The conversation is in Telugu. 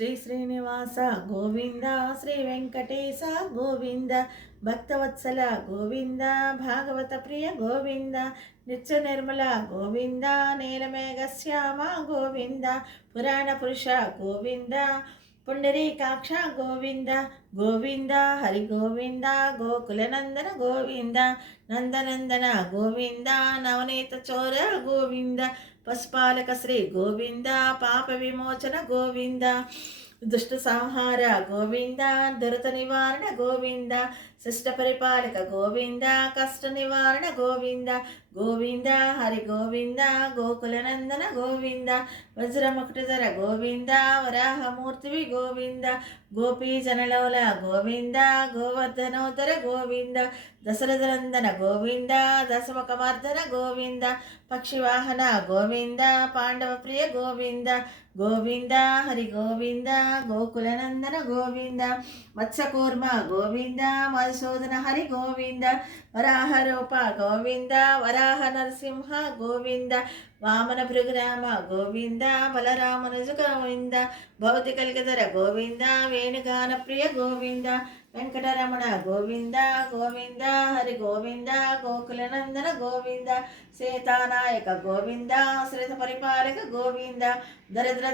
శ్రీ శ్రీనివాస గోవింద, శ్రీ వెంకటేశ గోవింద, భక్తవత్సల గోవింద, భాగవత ప్రియ గోవింద, నిత్య నిర్మల గోవింద, నీలమేఘశ్యామ గోవింద, పురాణ పురుష గోవింద, పుండరీకాక్ష గోవింద, గోవింద హరి గోవింద, గోకులనందన గోవింద, నందనందన గోవింద, నవనీత చోర గోవింద, పశుపాలక శ్రీ గోవింద, పాప విమోచన గోవింద, దుష్ట సంహార గోవింద, దురత నివారణ గోవింద, శిష్ట పరిపాలక గోవింద, కష్ట నివారణ గోవింద, గోవింద హరి గోవింద, గోకులనందన గోవింద, వజ్రముకుటధర గోవింద, వరాహమూర్తివి గోవింద, గోపీజనలోల గోవింద, గోవర్ధనోదర గోవింద, దశరథనందన గోవింద, దశముఖమర్దన గోవింద, పక్షివాహన గోవింద, పాండవ ప్రియ గోవింద, గోవింద హరి గోవింద, గోకులనందన గోవింద, మత్స్యకూర్మ గోవింద, మధుసూదన హరి గోవింద, వరాహరూప గోవింద, వరాహ నరసింహ గోవింద, వామన భృగురామ గోవింద, బలరామనుజ గోవింద, భౌతి కలిగధర గోవింద, వేణుగాన ప్రియ గోవింద, వెంకటరమణ గోవింద, గోవింద హరి గోవింద, గోకులనందన గోవింద, సీతానాయక గోవింద, శ్రీత పరిపాలక గోవింద, దరిద్ర